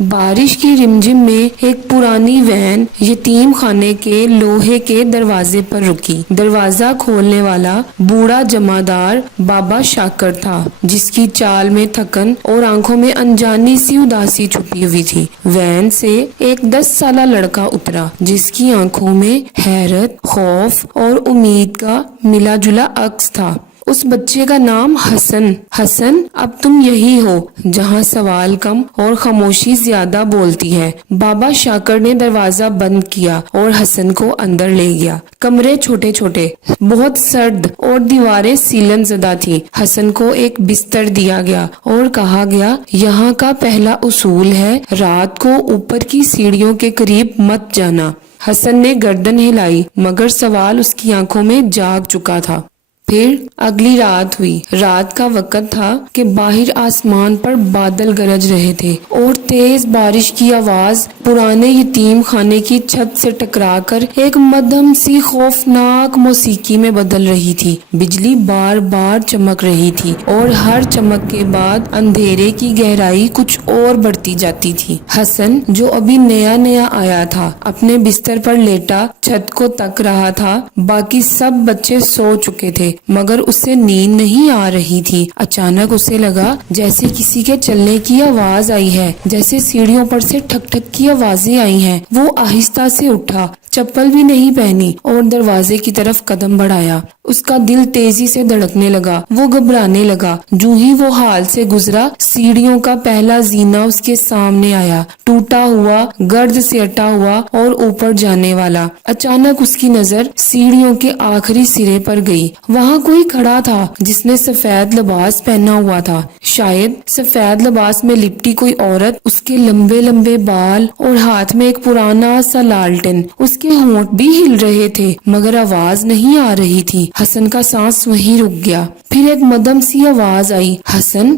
بارش کی رمجم میں ایک پرانی وین یتیم خانے کے لوہے کے دروازے پر رکی۔ دروازہ کھولنے والا بوڑھا جمعدار بابا شاکر تھا، جس کی چال میں تھکن اور آنکھوں میں انجانی سی اداسی چھپی ہوئی تھی۔ وین سے ایک 10 سالہ لڑکا اترا، جس کی آنکھوں میں حیرت، خوف اور امید کا ملا جلا عکس تھا۔ اس بچے کا نام حسن۔ حسن، اب تم یہی ہو جہاں سوال کم اور خاموشی زیادہ بولتی ہے۔ بابا شاکر نے دروازہ بند کیا اور حسن کو اندر لے گیا۔ کمرے چھوٹے چھوٹے، بہت سرد اور دیواریں سیلن زدہ تھی۔ حسن کو ایک بستر دیا گیا اور کہا گیا، یہاں کا پہلا اصول ہے رات کو اوپر کی سیڑھیوں کے قریب مت جانا۔ حسن نے گردن ہلائی، مگر سوال اس کی آنکھوں میں جاگ چکا تھا۔ پھر اگلی رات ہوئی۔ رات کا وقت تھا کہ باہر آسمان پر بادل گرج رہے تھے اور تیز بارش کی آواز پرانے یتیم خانے کی چھت سے ٹکرا کر ایک مدھم سی خوفناک موسیقی میں بدل رہی تھی۔ بجلی بار بار چمک رہی تھی اور ہر چمک کے بعد اندھیرے کی گہرائی کچھ اور بڑھتی جاتی تھی۔ حسن، جو ابھی نیا نیا آیا تھا، اپنے بستر پر لیٹا چھت کو تک رہا تھا۔ باقی سب بچے سو چکے تھے، مگر اسے نیند نہیں آ رہی تھی۔ اچانک اسے لگا جیسے کسی کے چلنے کی آواز آئی ہے، جیسے سیڑھیوں پر سے ٹھک ٹھک کی آوازیں آئی ہیں۔ وہ آہستہ سے اٹھا، چپل بھی نہیں پہنی اور دروازے کی طرف قدم بڑھایا۔ اس کا دل تیزی سے دھڑکنے لگا، وہ گھبرانے لگا۔ جو ہی وہ حال سے گزرا، سیڑھیوں کا پہلا زینہ اس کے سامنے آیا، ٹوٹا ہوا، گرد سے اٹا ہوا اور اوپر جانے والا۔ اچانک اس کی نظر سیڑھیوں کے آخری سرے پر گئی۔ وہاں کوئی کھڑا تھا جس نے سفید لباس پہنا ہوا تھا، شاید سفید لباس میں لپٹی کوئی عورت۔ اس کے لمبے لمبے بال اور ہاتھ میں ایک پرانا سا لالٹن۔ اس کے ہونٹ بھی ہل رہے تھے، مگر آواز نہیں آ رہی تھی۔ حسن کا سانس وہیں رک گیا۔ پھر ایک مدھم سی آواز آئی، حسن۔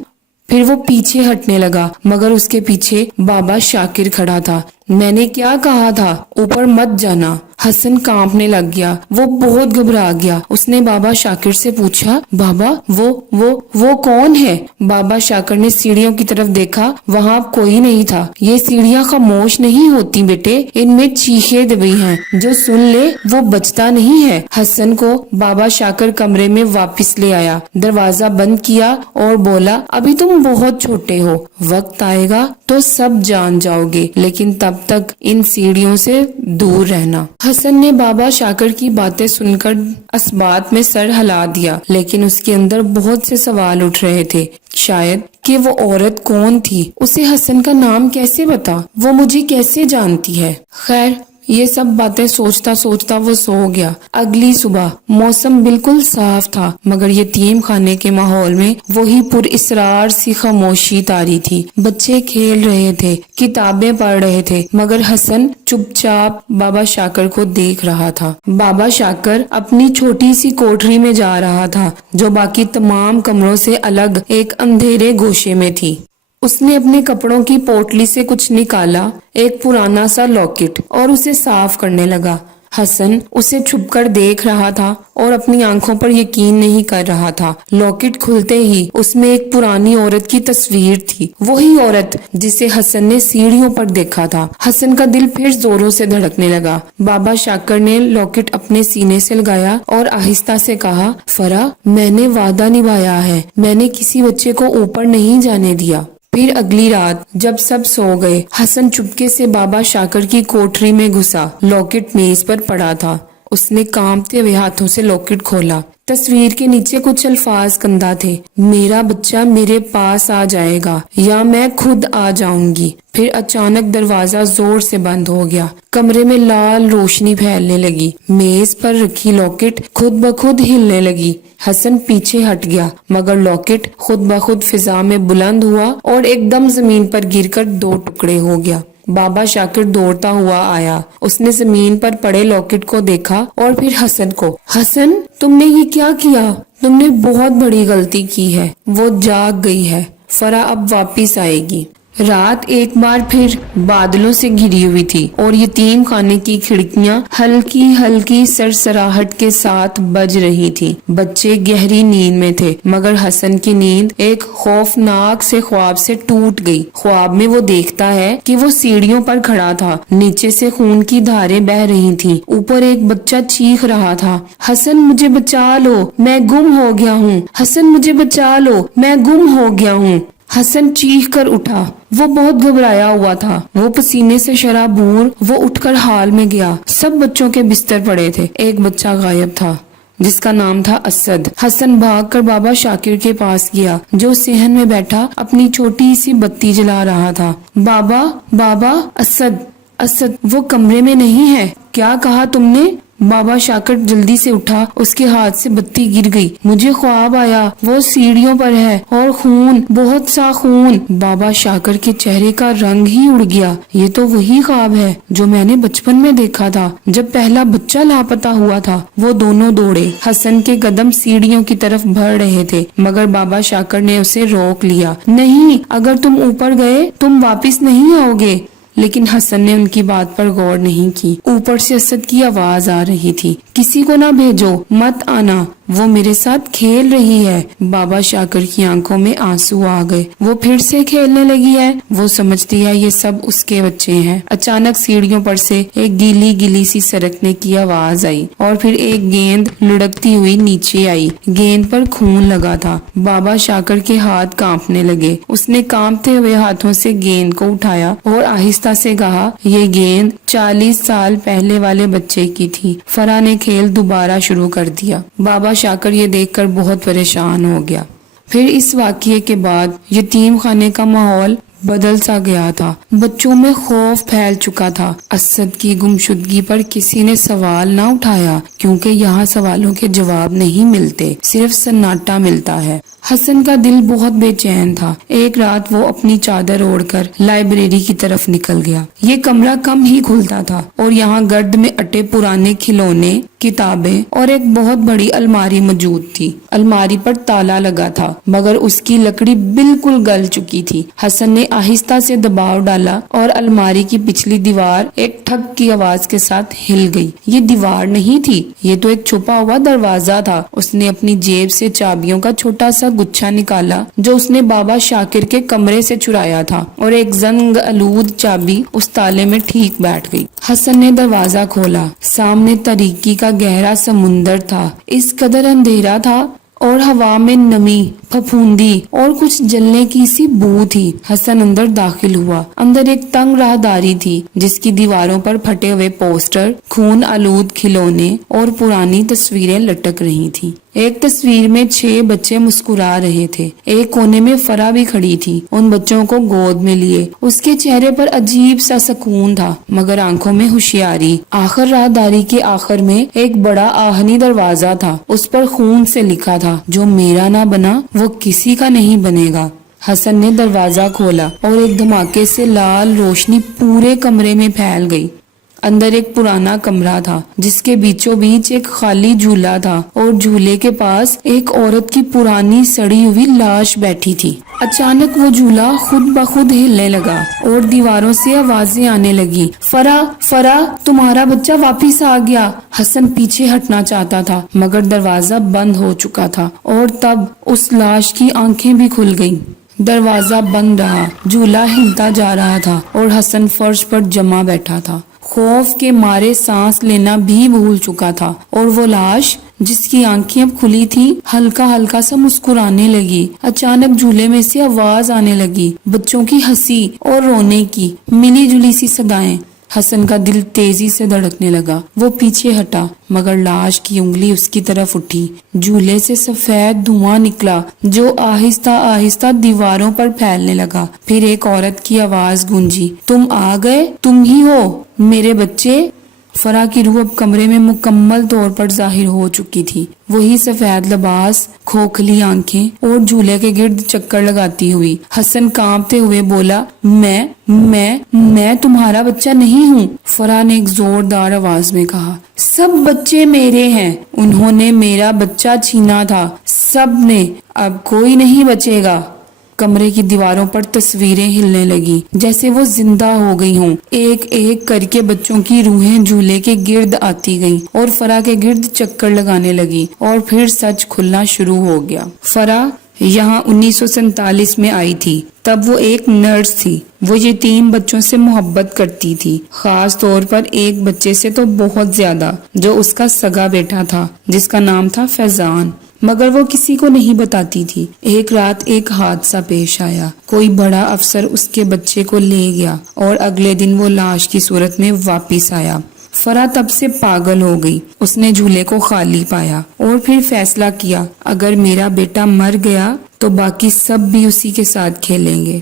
پھر وہ پیچھے ہٹنے لگا، مگر اس کے پیچھے بابا شاکر کھڑا تھا۔ میں نے کیا کہا تھا، اوپر مت جانا۔ حسن کانپنے لگ گیا، وہ بہت گھبرا گیا۔ اس نے بابا شاکر سے پوچھا، بابا وہ کون ہے؟ بابا شاکر نے سیڑھیوں کی طرف دیکھا، وہاں کوئی نہیں تھا۔ یہ سیڑھیاں خاموش نہیں ہوتی بیٹے، ان میں چیخیں دبی ہیں، جو سن لے وہ بچتا نہیں ہے۔ حسن کو بابا شاکر کمرے میں واپس لے آیا، دروازہ بند کیا اور بولا، ابھی تم بہت چھوٹے ہو، وقت آئے گا تو سب جان جاؤ گے، لیکن تب تک ان سیڑھیوں سے دور رہنا۔ حسن نے بابا شاکر کی باتیں سن کر اثبات میں سر ہلا دیا، لیکن اس کے اندر بہت سے سوال اٹھ رہے تھے۔ شاید کہ وہ عورت کون تھی، اسے حسن کا نام کیسے پتا، وہ مجھے کیسے جانتی ہے؟ خیر، یہ سب باتیں سوچتا سوچتا وہ سو گیا۔ اگلی صبح موسم بالکل صاف تھا، مگر یتیم خانے کے ماحول میں وہی پر اسرار سی خاموشی طاری تھی۔ بچے کھیل رہے تھے، کتابیں پڑھ رہے تھے، مگر حسن چپ چاپ بابا شاکر کو دیکھ رہا تھا۔ بابا شاکر اپنی چھوٹی سی کوٹری میں جا رہا تھا، جو باقی تمام کمروں سے الگ ایک اندھیرے گوشے میں تھی۔ اس نے اپنے کپڑوں کی پوٹلی سے کچھ نکالا، ایک پرانا سا لاکٹ، اور اسے صاف کرنے لگا۔ حسن اسے چھپ کر دیکھ رہا تھا اور اپنی آنکھوں پر یقین نہیں کر رہا تھا۔ لاکٹ کھلتے ہی اس میں ایک پرانی عورت کی تصویر تھی، وہی عورت جسے حسن نے سیڑھیوں پر دیکھا تھا۔ حسن کا دل پھر زوروں سے دھڑکنے لگا۔ بابا شاکر نے لاکٹ اپنے سینے سے لگایا اور آہستہ سے کہا، فرا، میں نے وعدہ نبھایا ہے، میں نے کسی بچے کو اوپر نہیں جانے دیا۔ پھر اگلی رات جب سب سو گئے، حسن چپکے سے بابا شاکر کی کوٹری میں گھسا۔ لاکٹ میز پر پڑا تھا۔ اس نے کانپتے ہوئے ہاتھوں سے لاکٹ کھولا۔ تصویر کے نیچے کچھ الفاظ کندہ تھے، میرا بچہ میرے پاس آ جائے گا یا میں خود آ جاؤں گی۔ پھر اچانک دروازہ زور سے بند ہو گیا۔ کمرے میں لال روشنی پھیلنے لگی۔ میز پر رکھی لاکٹ خود بخود ہلنے لگی۔ حسن پیچھے ہٹ گیا، مگر لاکٹ خود بخود فضا میں بلند ہوا اور ایک دم زمین پر گر کر 2 ٹکڑے ہو گیا۔ بابا شاکر دوڑتا ہوا آیا۔ اس نے زمین پر پڑے لاکٹ کو دیکھا اور پھر حسن کو۔ حسن، تم نے یہ کیا کیا؟ تم نے بہت بڑی غلطی کی ہے۔ وہ جاگ گئی ہے، فرا اب واپس آئے گی۔ رات ایک بار پھر بادلوں سے گھری ہوئی تھی اور یتیم خانے کی کھڑکیاں ہلکی ہلکی سرسراہٹ کے ساتھ بج رہی تھی. بچے گہری نیند میں تھے مگر حسن کی نیند ایک خوفناک سے خواب سے ٹوٹ گئی. خواب میں وہ دیکھتا ہے کہ وہ سیڑھیوں پر کھڑا تھا. نیچے سے خون کی دھاریں بہ رہی تھیں. اوپر ایک بچہ چیخ رہا تھا, حسن مجھے بچا لو, میں گم ہو گیا ہوں. حسن مجھے بچا لو, میں گم ہو گیا ہوں. حسن چیخ کر اٹھا. وہ بہت گھبرایا ہوا تھا. وہ پسینے سے شرابور. وہ اٹھ کر ہال میں گیا. سب بچوں کے بستر پڑے تھے. ایک بچہ غائب تھا جس کا نام تھا اسد. حسن بھاگ کر بابا شاکر کے پاس گیا جو صحن میں بیٹھا اپنی چھوٹی سی بتی جلا رہا تھا. بابا بابا, اسد اسد وہ کمرے میں نہیں ہے. کیا کہا تم نے؟ بابا شاکر جلدی سے اٹھا. اس کے ہاتھ سے بتی گر گئی. مجھے خواب آیا, وہ سیڑھیوں پر ہے اور خون, بہت سا خون. بابا شاکر کے چہرے کا رنگ ہی اڑ گیا. یہ تو وہی خواب ہے جو میں نے بچپن میں دیکھا تھا جب پہلا بچہ لاپتہ ہوا تھا. وہ دونوں دوڑے. حسن کے قدم سیڑھیوں کی طرف بڑھ رہے تھے مگر بابا شاکر نے اسے روک لیا. نہیں, اگر تم اوپر گئے تم واپس نہیں آؤ گے. لیکن حسن نے ان کی بات پر غور نہیں کی. اوپر سے اسد کی آواز آ رہی تھی, کسی کو نہ بھیجو, مت آنا, وہ میرے ساتھ کھیل رہی ہے. بابا شاکر کی آنکھوں میں آنسو آ گئے. وہ پھر سے کھیلنے لگی ہے. وہ سمجھتی ہے یہ سب اس کے بچے ہیں. اچانک سیڑھیوں پر سے ایک گیلی گیلی سی سرکنے کی آواز آئی اور پھر ایک گیند لڑکتی ہوئی نیچے آئی. گیند پر خون لگا تھا. بابا شاکر کے ہاتھ کانپنے لگے. اس نے کانپتے ہوئے ہاتھوں سے گیند کو اٹھایا اور آہستہ سے کہا, یہ گیند 40 سال پہلے والے بچے کی تھی. فرا نے کھیل دوبارہ شروع کر دیا. بابا شاکر یہ دیکھ کر بہت پریشان ہو گیا. پھر اس واقعے کے بعد یتیم خانے کا ماحول بدل سا گیا تھا. بچوں میں خوف پھیل چکا تھا. اسد کی گمشدگی پر کسی نے سوال نہ اٹھایا کیونکہ یہاں سوالوں کے جواب نہیں ملتے, صرف سناٹا ملتا ہے. حسن کا دل بہت بے چین تھا. ایک رات وہ اپنی چادر اوڑھ کر لائبریری کی طرف نکل گیا. یہ کمرہ کم ہی کھلتا تھا اور یہاں گرد میں اٹے پرانے کھلونے, کتابیں اور ایک بہت بڑی الماری موجود تھی. الماری پر تالا لگا تھا مگر اس کی لکڑی بالکل گل چکی تھی. حسن نے آہستہ سے دباؤ ڈالا اور الماری کی پچھلی دیوار ایک ٹھک کی آواز کے ساتھ ہل گئی. یہ دیوار نہیں تھی, یہ تو ایک چھپا ہوا دروازہ تھا. اس نے اپنی جیب سے چابیوں کا چھوٹا سا گچھا نکالا جو اس نے بابا شاکر کے کمرے سے چرایا تھا اور ایک زنگ آلود چابی اس تالے میں ٹھیک بیٹھ گئی. حسن نے دروازہ کھولا. سامنے تاریکی کا گہرا سمندر تھا. اس قدر اندھیرا تھا اور ہوا میں نمی, پھپھوندی اور کچھ جلنے کی سی بو تھی. حسن اندر داخل ہوا. اندر ایک تنگ راہداری تھی جس کی دیواروں پر پھٹے ہوئے پوسٹر, خون آلود کھلونے اور پرانی تصویریں لٹک رہی تھی. ایک تصویر میں 6 بچے مسکرا رہے تھے. ایک کونے میں فرا بھی کھڑی تھی ان بچوں کو گود میں لیے. اس کے چہرے پر عجیب سا سکون تھا مگر آنکھوں میں ہوشیاری. آخر راہداری کے آخر میں ایک بڑا آہنی دروازہ تھا. اس پر خون سے لکھا تھا, جو میرا نہ بنا وہ کسی کا نہیں بنے گا. حسن نے دروازہ کھولا اور ایک دھماکے سے لال روشنی پورے کمرے میں پھیل گئی. اندر ایک پرانا کمرہ تھا جس کے بیچوں بیچ ایک خالی جھولا تھا اور جھولے کے پاس ایک عورت کی پرانی سڑی ہوئی لاش بیٹھی تھی. اچانک وہ جھولا خود بخود ہلنے لگا اور دیواروں سے آوازیں آنے لگی. فرا, فرا, تمہارا بچہ واپس آ گیا. حسن پیچھے ہٹنا چاہتا تھا مگر دروازہ بند ہو چکا تھا اور تب اس لاش کی آنکھیں بھی کھل گئیں. دروازہ بند رہا, جھولا ہلتا جا رہا تھا اور حسن فرش پر جمع بیٹھا تھا. خوف کے مارے سانس لینا بھی بھول چکا تھا اور وہ لاش جس کی آنکھیں اب کھلی تھی ہلکا ہلکا سا مسکرانے لگی. اچانک جھولے میں سے آواز آنے لگی, بچوں کی ہنسی اور رونے کی ملی جلی سی صدائیں. حسن کا دل تیزی سے دھڑکنے لگا. وہ پیچھے ہٹا مگر لاش کی انگلی اس کی طرف اٹھی. جھولے سے سفید دھواں نکلا جو آہستہ آہستہ دیواروں پر پھیلنے لگا. پھر ایک عورت کی آواز گونجی, تم آ گئے, تم ہی ہو میرے بچے. فرا کی روح اب کمرے میں مکمل طور پر ظاہر ہو چکی تھی. وہی سفید لباس, کھوکھلی آنکھیں اور جھولے کے گرد چکر لگاتی ہوئی. حسن کانپتے ہوئے بولا, میں تمہارا بچہ نہیں ہوں. فرا نے ایک زوردار آواز میں کہا, سب بچے میرے ہیں. انہوں نے میرا بچہ چھینا تھا, سب نے, اب کوئی نہیں بچے گا. کمرے کی دیواروں پر تصویریں ہلنے لگی جیسے وہ زندہ ہو گئی ہوں. ایک ایک کر کے بچوں کی روحیں جھولے کے گرد آتی گئیں اور فرح کے گرد چکر لگانے لگی اور پھر سچ کھلنا شروع ہو گیا. فرح یہاں 1947 میں آئی تھی. تب وہ ایک نرس تھی. وہ یتیم بچوں سے محبت کرتی تھی، خاص طور پر ایک بچے سے تو بہت زیادہ، جو اس کا سگا بیٹا تھا جس کا نام تھا فیضان. مگر وہ کسی کو نہیں بتاتی تھی. ایک رات ایک حادثہ پیش آیا. کوئی بڑا افسر اس کے بچے کو لے گیا اور اگلے دن وہ لاش کی صورت میں واپس آیا. فرح تب سے پاگل ہو گئی. اس نے جھولے کو خالی پایا اور پھر فیصلہ کیا اگر میرا بیٹا مر گیا تو باقی سب بھی اسی کے ساتھ کھیلیں گے.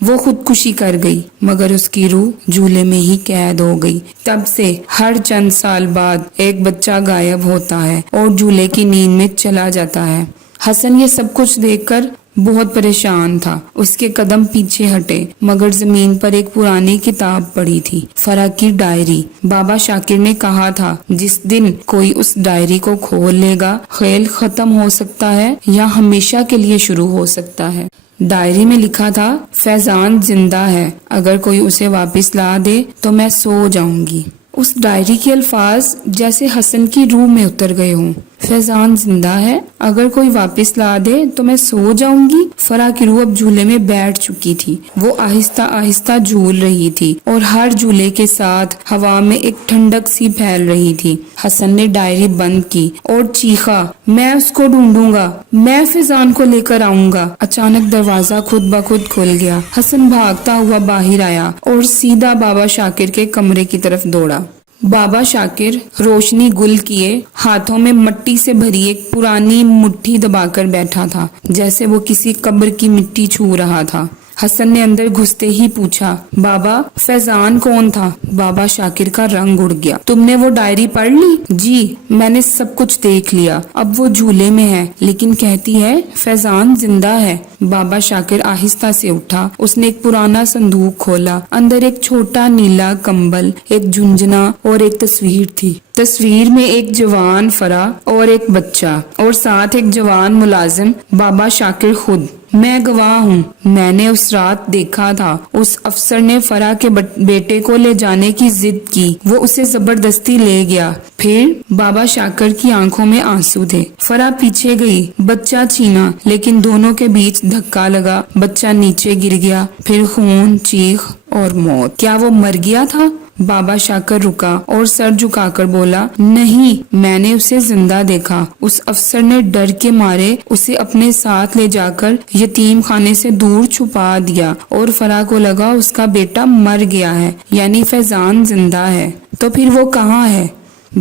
وہ خودکشی کر گئی مگر اس کی روح جھولے میں ہی قید ہو گئی. تب سے ہر چند سال بعد ایک بچہ غائب ہوتا ہے اور جھولے کی نیند میں چلا جاتا ہے. حسن یہ سب کچھ دیکھ کر بہت پریشان تھا. اس کے قدم پیچھے ہٹے مگر زمین پر ایک پرانی کتاب پڑی تھی، فرح کی ڈائری. بابا شاکر نے کہا تھا جس دن کوئی اس ڈائری کو کھول لے گا کھیل ختم ہو سکتا ہے یا ہمیشہ کے لیے شروع ہو سکتا ہے. ڈائری میں لکھا تھا فیضان زندہ ہے، اگر کوئی اسے واپس لا دے تو میں سو جاؤں گی. اس ڈائری کے الفاظ جیسے حسن کی روح میں اتر گئے ہوں. فیضان زندہ ہے، اگر کوئی واپس لا دے تو میں سو جاؤں گی. فرح کی روح اب جھولے میں بیٹھ چکی تھی. وہ آہستہ آہستہ جھول رہی تھی اور ہر جھولے کے ساتھ ہوا میں ایک ٹھنڈک سی پھیل رہی تھی. حسن نے ڈائری بند کی اور چیخا، میں اس کو ڈھونڈوں گا، میں فیضان کو لے کر آؤں گا. اچانک دروازہ خود بخود کھل گیا. حسن بھاگتا ہوا باہر آیا اور سیدھا بابا شاکر کے کمرے کی طرف دوڑا. بابا شاکر روشنی گل کیے ہاتھوں میں مٹی سے بھری ایک پرانی مٹھی دبا کر بیٹھا تھا جیسے وہ کسی قبر کی مٹی چھو رہا تھا. حسن نے اندر گھستے ہی پوچھا، بابا فیضان کون تھا؟ بابا شاکر کا رنگ اڑ گیا. تم نے وہ ڈائری پڑھ لی؟ جی میں نے سب کچھ دیکھ لیا. اب وہ جھولے میں ہے لیکن کہتی ہے فیضان زندہ ہے. بابا شاکر آہستہ سے اٹھا. اس نے ایک پرانا صندوق کھولا. اندر ایک چھوٹا نیلا کمبل، ایک جھنجھنا اور ایک تصویر تھی. تصویر میں ایک جوان فرح اور ایک بچہ اور ساتھ ایک جوان ملازم بابا شاکر خود. میں گواہ ہوں، میں نے اس رات دیکھا تھا اس افسر نے فرح کے بیٹے کو لے جانے کی ضد کی. وہ اسے زبردستی لے گیا. پھر بابا شاکر کی آنکھوں میں آنسو تھے. فرح پیچھے گئی، بچہ چھینا لیکن دونوں کے بیچ دھکا لگا. بچہ نیچے گر گیا. پھر خون، چیخ اور موت. کیا وہ مر گیا تھا؟ بابا شاکر رکا اور سر جھکا کر بولا، نہیں میں نے اسے زندہ دیکھا. اس افسر نے ڈر کے مارے اسے اپنے ساتھ لے جا کر یتیم خانے سے دور چھپا دیا اور فرح کو لگا اس کا بیٹا مر گیا ہے یعنی فیضان زندہ ہے. تو پھر وہ کہاں ہے؟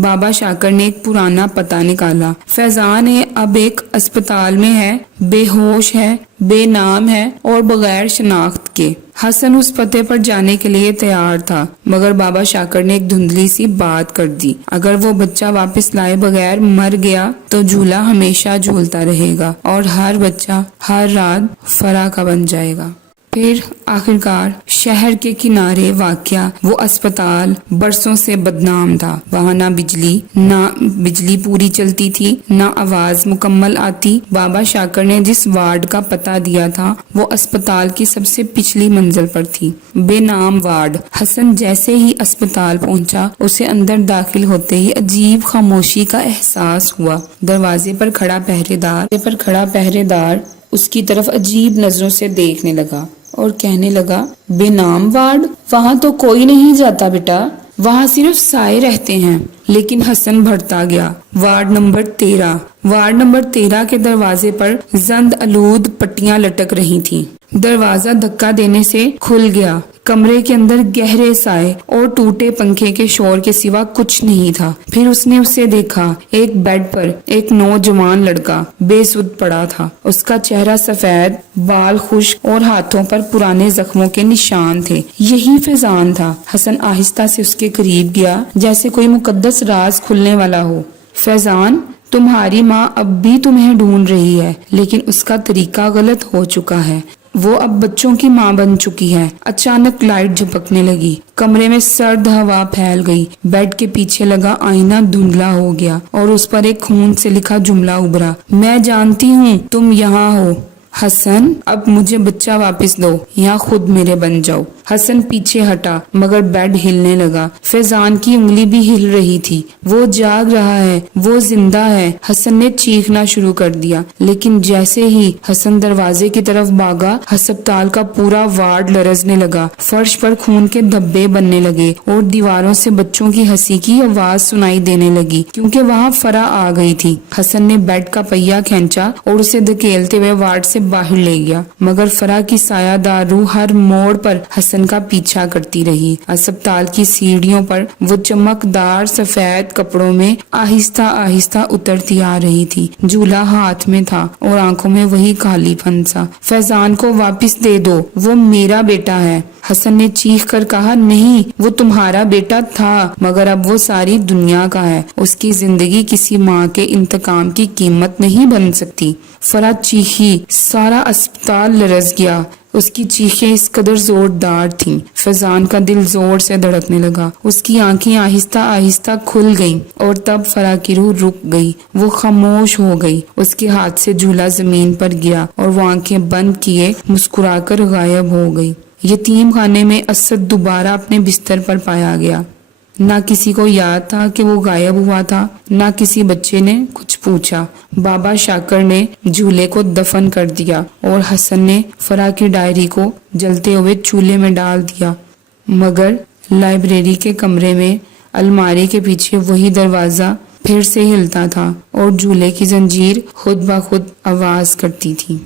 بابا شاکر نے ایک پرانا پتہ نکالا. فیضان اب ایک اسپتال میں ہے، بے ہوش ہے، بے نام ہے اور بغیر شناخت کے. حسن اس پتے پر جانے کے لیے تیار تھا مگر بابا شاکر نے ایک دھندلی سی بات کر دی. اگر وہ بچہ واپس لائے بغیر مر گیا تو جھولا ہمیشہ جھولتا رہے گا اور ہر بچہ ہر رات فرح کا بن جائے گا. پھر آخرکار شہر کے کنارے واقع وہ اسپتال برسوں سے بدنام تھا. وہاں نہ بجلی پوری چلتی تھی، نہ آواز مکمل آتی. بابا شاکر نے جس وارڈ کا پتہ دیا تھا وہ اسپتال کی سب سے پچھلی منزل پر تھی، بے نام وارڈ. حسن جیسے ہی اسپتال پہنچا اسے اندر داخل ہوتے ہی عجیب خاموشی کا احساس ہوا. دروازے پر کھڑا پہرے دار اس کی طرف عجیب نظروں سے دیکھنے لگا اور کہنے لگا، بے نام وارڈ؟ وہاں تو کوئی نہیں جاتا بیٹا، وہاں صرف سائے رہتے ہیں. لیکن حسن بڑھتا گیا. وارڈ نمبر 13 کے دروازے پر زند آلود پٹیاں لٹک رہی تھیں. دروازہ دھکا دینے سے کھل گیا. کمرے کے اندر گہرے سائے اور ٹوٹے پنکھے کے شور کے سوا کچھ نہیں تھا. پھر اس نے اسے دیکھا. ایک بیڈ پر ایک نوجوان لڑکا بے سدھ پڑا تھا. اس کا چہرہ سفید، بال خشک اور ہاتھوں پر پرانے زخموں کے نشان تھے. یہی فیضان تھا. حسن آہستہ سے اس کے قریب گیا جیسے کوئی مقدس راز کھلنے والا ہو. فیضان، تمہاری ماں اب بھی تمہیں ڈھونڈ رہی ہے لیکن اس کا طریقہ غلط ہو چکا ہے. وہ اب بچوں کی ماں بن چکی ہے. اچانک لائٹ جھپکنے لگی. کمرے میں سرد ہوا پھیل گئی. بیڈ کے پیچھے لگا آئینہ دھندلا ہو گیا اور اس پر ایک خون سے لکھا جملہ ابھرا، میں جانتی ہوں تم یہاں ہو. حسن اب مجھے بچہ واپس دو یا خود میرے بن جاؤ۔ حسن پیچھے ہٹا مگر بیڈ ہلنے لگا۔ فیضان کی انگلی بھی ہل رہی تھی۔ وہ جاگ رہا ہے، وہ زندہ ہے۔ حسن نے چیخنا شروع کر دیا، لیکن جیسے ہی حسن دروازے کی طرف بھاگا ہسپتال کا پورا وارڈ لرزنے لگا۔ فرش پر خون کے دھبے بننے لگے اور دیواروں سے بچوں کی ہنسی کی آواز سنائی دینے لگی کیونکہ وہاں فرح آ گئی تھی۔ حسن نے بیڈ کا پہیا کھینچا اور اسے دھکیلتے ہوئے وارڈ سے باہر لے گیا، مگر فرح کی سایہ دار روح ہر موڑ پر حسن کا پیچھا کرتی رہی۔ اسپتال کی سیڑھیوں پر وہ چمکدار سفید کپڑوں میں آہستہ آہستہ اترتی آ رہی تھی۔ جھولا ہاتھ میں تھا اور آنکھوں میں وہی کالی پن سا۔ فیضان کو واپس دے دو، وہ میرا بیٹا ہے، حسن نے چیخ کر کہا۔ نہیں، وہ تمہارا بیٹا تھا مگر اب وہ ساری دنیا کا ہے۔ اس کی زندگی کسی ماں کے انتقام کی قیمت نہیں بن سکتی۔ فرح چیخی، سارا اسپتال لرز گیا۔ اس کی چیخیں اس قدر زوردار تھیں۔ فیضان کا دل زور سے دھڑکنے لگا، اس کی آنکھیں آہستہ آہستہ کھل گئیں اور تب فرح کی روح رک گئی۔ وہ خاموش ہو گئی۔ اس کے ہاتھ سے جھولا زمین پر گرا اور وہ آنکھیں بند کیے مسکرا کر غائب ہو گئی۔ یتیم خانے میں اسد دوبارہ اپنے بستر پر پایا گیا۔ نہ کسی کو یاد تھا کہ وہ غائب ہوا تھا، نہ کسی بچے نے کچھ پوچھا۔ بابا شاکر نے جھولے کو دفن کر دیا اور حسن نے فرح کی ڈائری کو جلتے ہوئے چولہے میں ڈال دیا، مگر لائبریری کے کمرے میں الماری کے پیچھے وہی دروازہ پھر سے ہلتا تھا اور جھولے کی زنجیر خود بخود آواز کرتی تھی۔